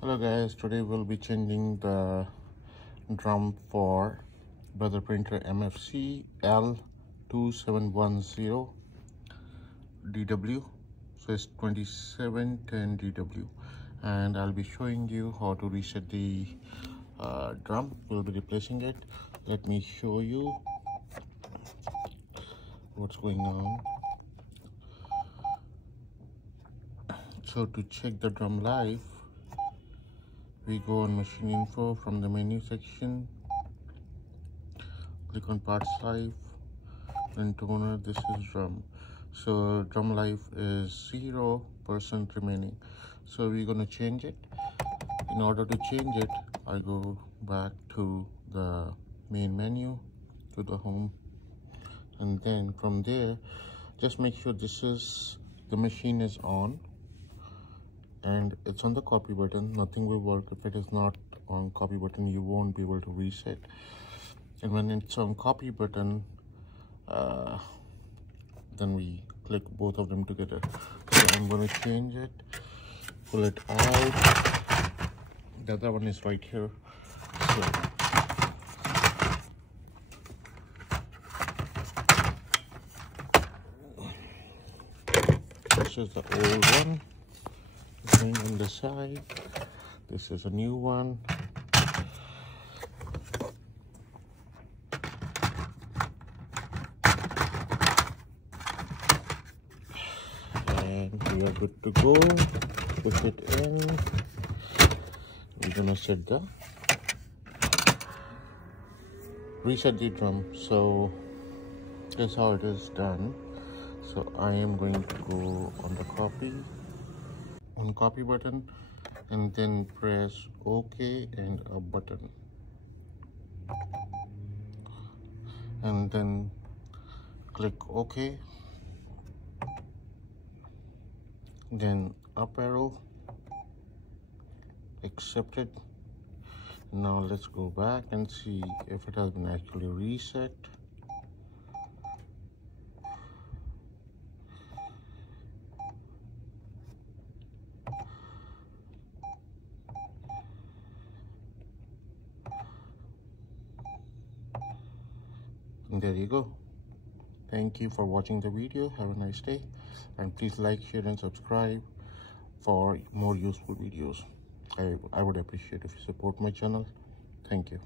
Hello guys, today we'll be changing the drum for Brother printer MFC-L2710DW. So it's 2710DW, and I'll be showing you how to reset the drum. We'll be replacing it. Let me show you what's going on. So to check the drum live, we go on machine info from the menu section, click on parts life, then toner. This is drum. So drum life is 0% remaining, so we're gonna change it. In order to change it, I go back to the main menu, to the home, and then from there just make sure the machine is on and it's on the copy button. Nothing will work if it is not on copy button. You won't be able to reset. And when it's on copy button, then we click both of them together. So I'm going to change it, pull it out. The other one is right here. So this is the old one going on the side. This is a new one. And we are good to go. Push it in. We're gonna reset the drum. So that's how it is done. So I am going to go on the copy button, and then press OK and a button, and then click OK, then up arrow, accept it. Now let's go back and see if it has been actually reset. And there you go. Thank you for watching the video. Have a nice day, and please like, share and subscribe for more useful videos. I would appreciate if you support my channel. Thank you.